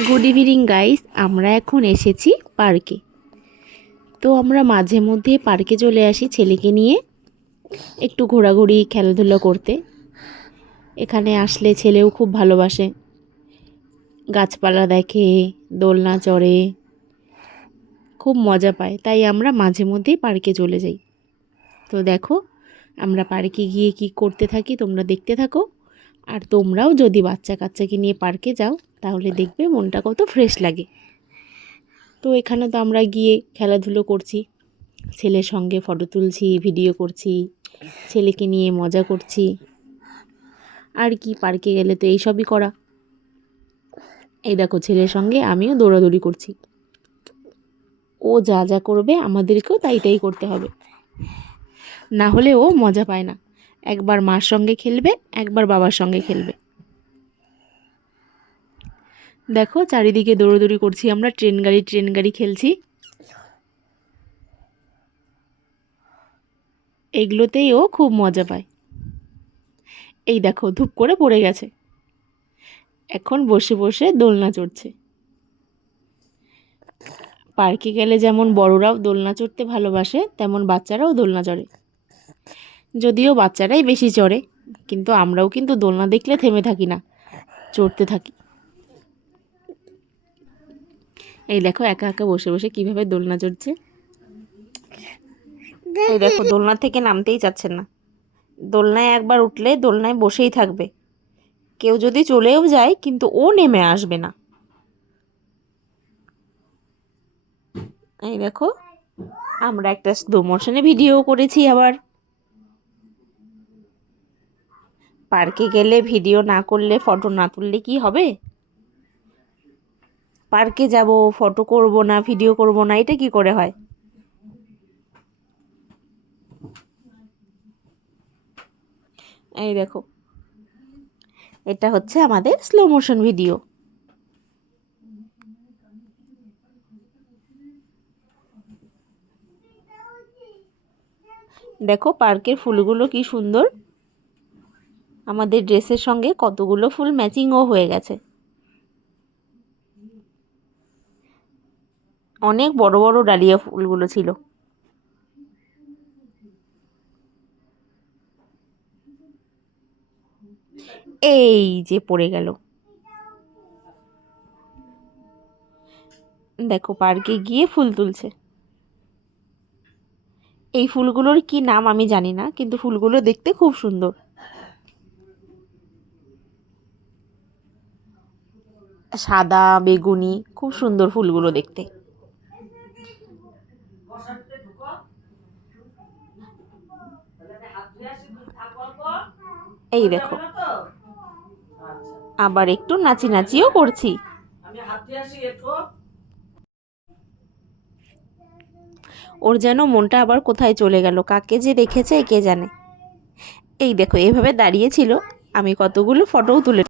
Good evening guys, আমরা এখন এসেছি পার্কে। তো আমরা মাঝে মধ্যে পার্কে চলে আসি ছেলেকে নিয়ে একটু ঘোরাঘুরি খেলাধুলা করতে। এখানে আসলে ছেলেও খুব ভালোবাসে, গাছপালা দেখে, দোলনা চড়ে, খুব মজা পায়। তাই আমরা মাঝে মধ্যেই পার্কে চলে যাই। তো দেখো আমরা পার্কে গিয়ে কি করতে থাকি তোমরা দেখতে থাকো। আর তোমরাও যদি বাচ্চা কাচ্চাকে নিয়ে পার্কে যাও তাহলে দেখবে মনটা কত ফ্রেশ লাগে। তো এখানে তো আমরা গিয়ে খেলাধুলো করছি, ছেলের সঙ্গে ফটো তুলছি, ভিডিও করছি, ছেলেকে নিয়ে মজা করছি। আর কি, পার্কে গেলে তো এইসবই করা। এই দেখো ছেলের সঙ্গে আমিও দৌড়াদৌড়ি করছি। ও যা যা করবে আমাদেরকেও তাই করতে হবে, না হলে ও মজা পায় না। একবার মার সঙ্গে খেলবে, একবার বাবার সঙ্গে খেলবে। দেখো চারিদিকে দৌড়াদৌড়ি করছি আমরা, ট্রেন গাড়ি খেলছি। এগুলোতেই ও খুব মজা পায়। এই দেখো ধুপ করে পড়ে গেছে, এখন বসে বসে দোলনা চড়ছে। পার্কে গেলে যেমন বড়রাও দোলনা চড়তে ভালোবাসে, তেমন বাচ্চারাও দোলনা চড়ে। যদিও বাচ্চারাই বেশি চড়ে, কিন্তু আমরাও কিন্তু দোলনা দেখলে থেমে থাকি না, চড়তে থাকি। এই দেখো একা একা বসে বসে কিভাবে দোলনা চড়ছে। এই দেখো দোলনা থেকে নামতেই চাচ্ছেন না, দোলনায় একবার উঠলে দোলনায় বসেই থাকবে। কেউ যদি চলেও যায় কিন্তু ও নেমে আসবে না। এই দেখো আমরা একটা স্লো মোশনে ভিডিও করেছি। আবার পার্কে গেলে ভিডিও না করলে, ফটো না তুললে কি হবে? পার্কে যাব, ফটো করব না, ভিডিও করব না, এটা কি করে হয়? এই দেখো এটা হচ্ছে আমাদের স্লো মোশন ভিডিও। দেখো পার্কের ফুলগুলো কি সুন্দর, আমাদের ড্রেসের সঙ্গে কতগুলো ফুল ম্যাচিংও হয়ে গেছে। অনেক বড় বড় ডালিয়া ফুলগুলো ছিল। এই যে পড়ে গেল। দেখো পার্কে গিয়ে ফুল তুলছে। এই ফুলগুলোর কি নাম আমি জানি না, কিন্তু ফুলগুলো দেখতে খুব সুন্দর, সাদা বেগুনি, খুব সুন্দর ফুলগুলো দেখতে। এই দেখো আবার একটু নাচি নাচিও করছি। ওর যেন মনটা আবার কোথায় চলে গেল, কাকে যে দেখেছে কে জানে। এই দেখো এভাবে দাঁড়িয়েছিল, আমি কতগুলো ফটোও তুলে